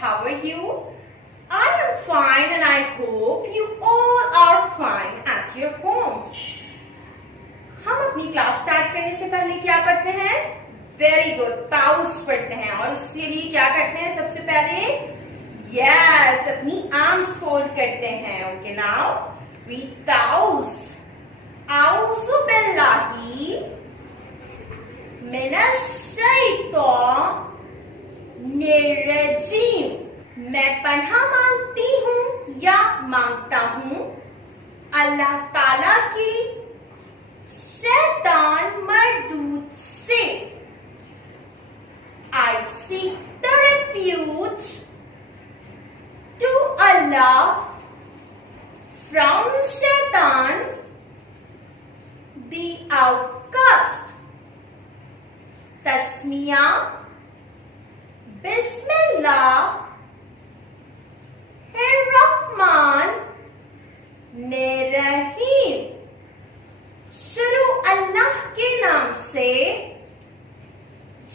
how are you? I am fine and I hope you all are fine at your homes. हम अपनी class start करने से पहले क्या पढ़ते हैं? वेरी गुड, ताउस पढ़ते हैं। और उसके लिए क्या करते हैं? सबसे पहले यस, अपनी आर्म्स फोल्ड करते हैं। ओके, नाउ वी ताउस। आउज़ु बिल्लाहि मिनश शैतानिर्रजीम। मैं पनाह मांगती हूँ या मांगता हूँ अल्लाह ताला की शैतान मरदूद से। I seek the refuge to Allah from shaitan, the outcast. Tasmiya बिस्मिल्लाह रहमान रहीम। शुरू अल्लाह के नाम से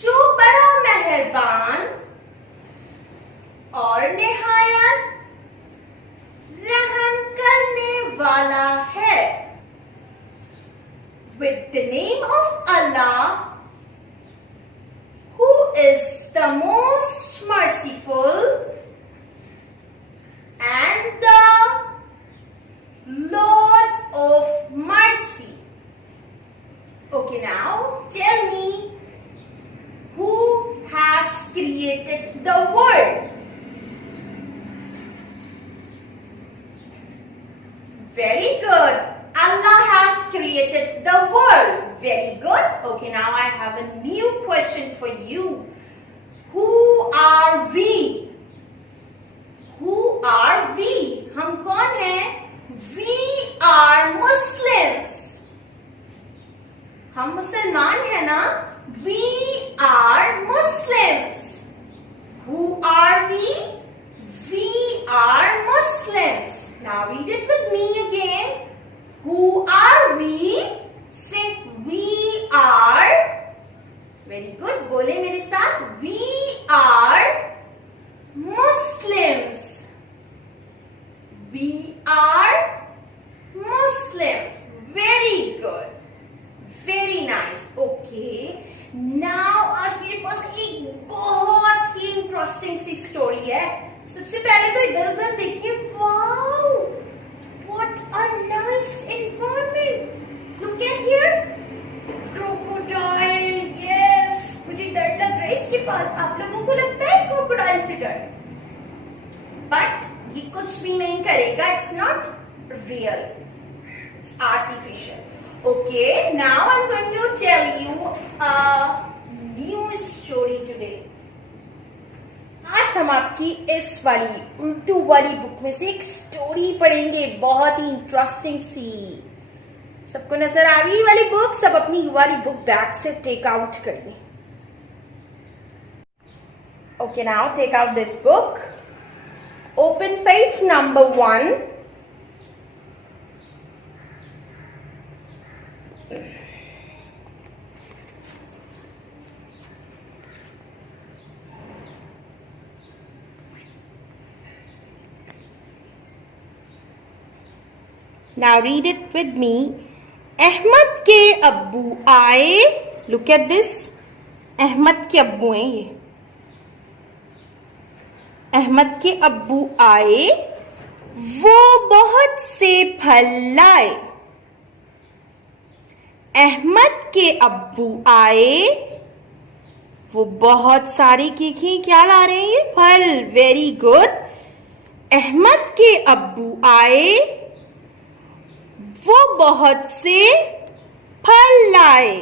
जो बड़ा मेहरबान और निहायत रहम करने वाला है। With the name of Allah, who is the most merciful and the Lord of mercy. Okay, now tell me, who has created the world? Very good. Allah has created the world. Very good. Okay, now I have a new question for you. Who are we? Who are we? हम कौन हैं? We are Muslims. हम मुसलमान हैं ना? We are Muslims. Who are we? We are Muslims. Now read it with me again. Who are we? Say we are. Very good. बोले मेरे साथ. We are Muslims. We are Muslims. Very good. Very nice. Okay. Now आज मेरे पास एक बहुत ही interesting सी story है। सबसे पहले तो इधर उधर देखिए। Wow, what a nice environment. Look at here. Crocodile. Yes. मुझे डर लग रहा है इसके पास। आप लोगों को लगता है क्रोकोडाइल से डर? But ये कुछ भी नहीं करेगा. It's not real. It's artificial. Okay, now I'm going to tell you a new story today. आज हम आपकी इस वाली उर्दू वाली बुक में से एक स्टोरी पढ़ेंगे, बहुत ही इंटरेस्टिंग सी। सबको नजर आ रही है वाली बुक? सब अपनी वाली बुक बैग से टेक आउट कर लें। Okay, now take out this book, open page number 1। Now read it with me. Ahmad के अब्बू आए। Look at this. अहमद के अब्बू हैं ये। अहमद के अब्बू आए, वो बहुत से फल लाए। अहमद के अब्बू आए, वो बहुत सारी क्या ला रहे हैं? ये फल। Very good. अहमद के अब्बू आए, वो बहुत से फल लाए।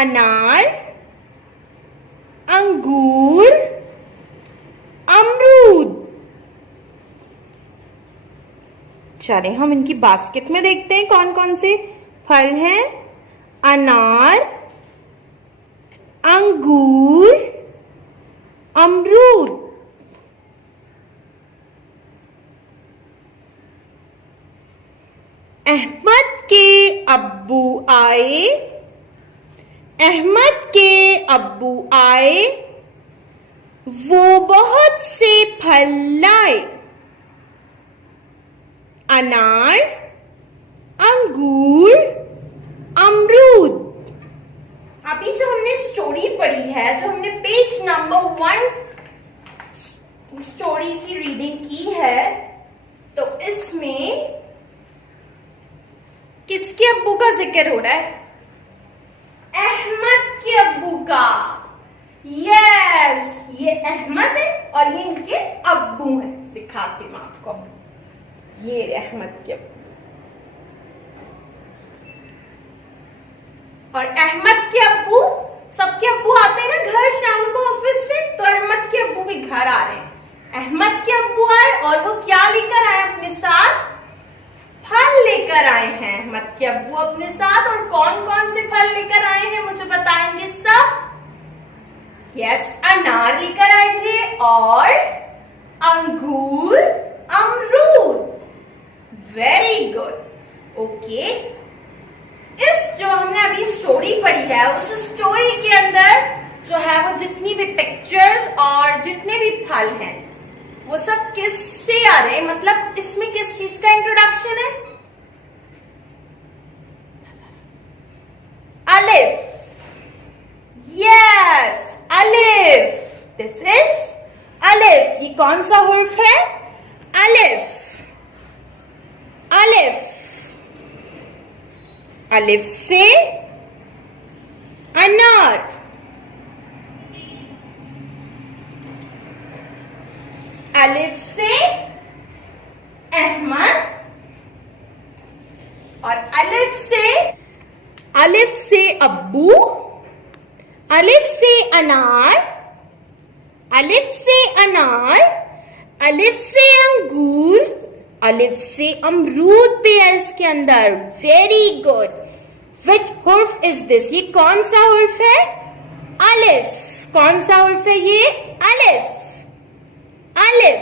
अनार, अंगूर, अमरूद। चले हम इनकी बास्केट में देखते हैं कौन कौन से फल हैं। अनार, अंगूर, अमरूद। अहमद के अब्बू आए, अहमद के अब्बू आए, वो बहुत से फल लाए। अनार, अंगूर, अमरूद। अभी जो हमने स्टोरी पढ़ी है, जो हमने पेज नंबर 1 स्टोरी की रीडिंग की है, तो इसमें किसके अब्बू का जिक्र हो रहा है? अहमद के अब्बू का। यस, ये अहमद है और ये इनके अब्बू हैं। दिखाती हूं आपको, ये अहमद के अब्बू। और अहमद के अब्बू, सबके अब्बू आते हैं ना घर शाम को ऑफिस से, तो अहमद के अब्बू भी घर आ रहे हैं। अहमद के अब्बू आए और वो क्या लेकर आए अपने साथ? फल लेकर आए हैं अहमद के अब्बू अपने साथ। और कौन कौन से फल लेकर आए हैं मुझे बताएंगे सब? यस, अनार लेकर आए थे और अंगूर, अमरूद। Very good. ओके, इस जो हमने अभी स्टोरी पढ़ी है, उस स्टोरी के अंदर जो है वो जितनी भी पिक्चर्स और जितने भी फल हैं वो सब किससे आ रहे हैं? मतलब इसमें किस चीज का इंट्रोडक्शन है? अलिफ। यस, अलिफ। दिस इज अलिफ। ये कौन सा हुर्फ है? अलिफ। अलिफ। अलिफ से अनार। अलिफ से अहमद। और अलिफ से अब्बू। अलिफ से अनार। अलिफ से अनार। अलिफ से अंगूर। अलिफ से अमरूद भी है इसके अंदर। Very good. विच हुर्फ इज दिस? ये कौन सा हुर्फ है? अलिफ। कौन सा हुर्फ है ये? अलिफ। अलिफ।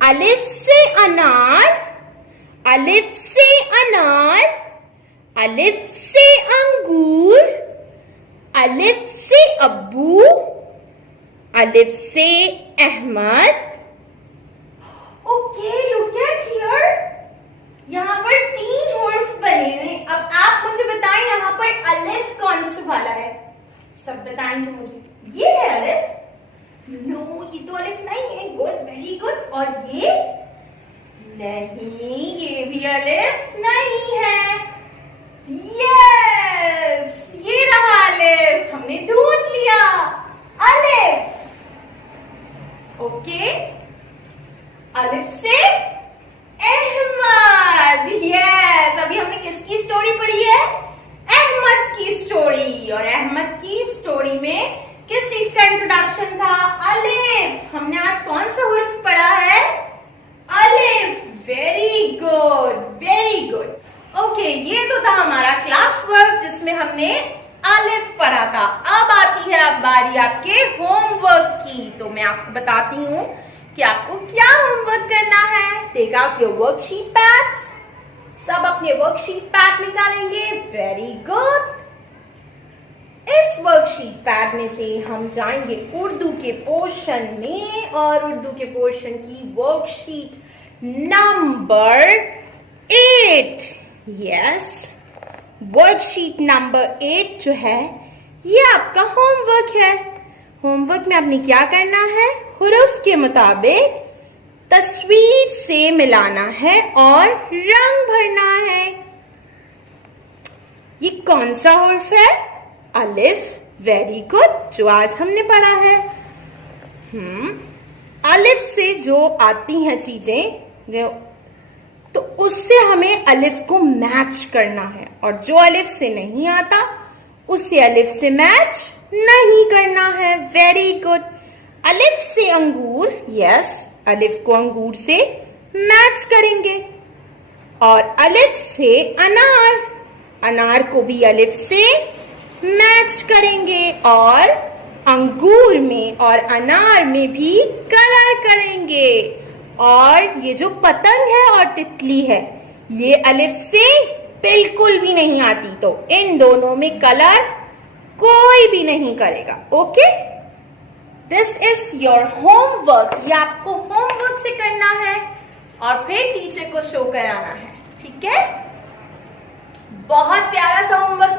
अलिफ से अनार। अलिफ से अनार। अलिफ से अंगूर। अलिफ से अब्बू। अलिफ से Ahmad. Okay, look at here. यहाँ पर 3 हुर्फ बने हुए। अब आप मुझे बताएं यहाँ पर अलिफ कौन सा वाला है? सब बताएंगे मुझे। ये है अलिफ? नो, ये तो अलिफ नहीं है। Good, very good. और ये नहीं, ये भी अलिफ नहीं है। यस, ये रहा अलिफ। हमने ढूंढ लिया अलिफ। ओके, अलिफ से अहमद। यस, अभी हमने किसकी स्टोरी पढ़ी है? अहमद की स्टोरी। और अहमद की स्टोरी में किस चीज का इंट्रोडक्शन था? अलिफ। हमने आज कौन सा हुर्फ पढ़ा है? अलिफ। Very good, very good. Okay, ये तो था हमारा क्लास वर्क जिसमें हमने अलिफ पढ़ा था। अब आती है अब बारी आपके होमवर्क की। तो मैं आपको बताती हूँ कि आपको क्या होमवर्क करना है। Take out your worksheet pads. सब अपने वर्कशीट पैड निकालेंगे। Very good. इस वर्कशीट पैड में से हम जाएंगे उर्दू के पोर्शन में और उर्दू के पोर्शन की worksheet number 8। Yes, worksheet number 8 जो है ये आपका होमवर्क है। होमवर्क में आपने क्या करना है? हुरूफ के मुताबिक तस्वीर से मिलाना है और रंग भरना है। ये कौन सा हुर्फ है? अलिफ। वेरी गुड, जो आज हमने पढ़ा है। अलिफ से जो आती हैं चीजें जो, तो उससे हमें अलिफ को मैच करना है। और जो अलिफ से नहीं आता उसे अलिफ से मैच नहीं करना है। Very good. अलिफ से अंगूर। यस, अलिफ को अंगूर से मैच करेंगे। और अलिफ से अनार। अनार को भी अलिफ से मैच करेंगे। और अंगूर में और अनार में भी कलर करेंगे। और ये जो पतंग है और तितली है ये अलिफ से बिल्कुल भी नहीं आती, तो इन दोनों में कलर कोई भी नहीं करेगा। Okay, this is your homework, ये आपको होमवर्क से करना है और फिर टीचर को शो कराना है, ठीक है। बहुत प्यारा सा होमवर्क